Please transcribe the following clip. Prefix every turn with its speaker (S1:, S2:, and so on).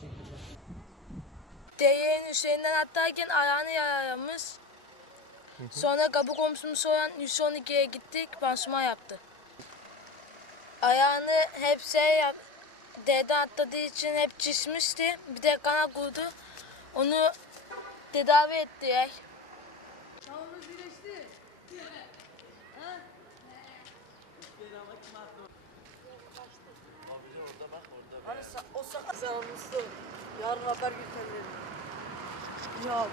S1: şekilde.
S2: Derenin üzerinden atlarken ayağını yaralamış. Sonra kapı komşumuz olan 112'ye gittik, pansuman yaptı. Ayağını hep şey yap, dereden atladığı için hep çizmişti. Bir de kana kurdu. Onu tedavi ettiler.
S1: Yarın haber götürelim. Ya.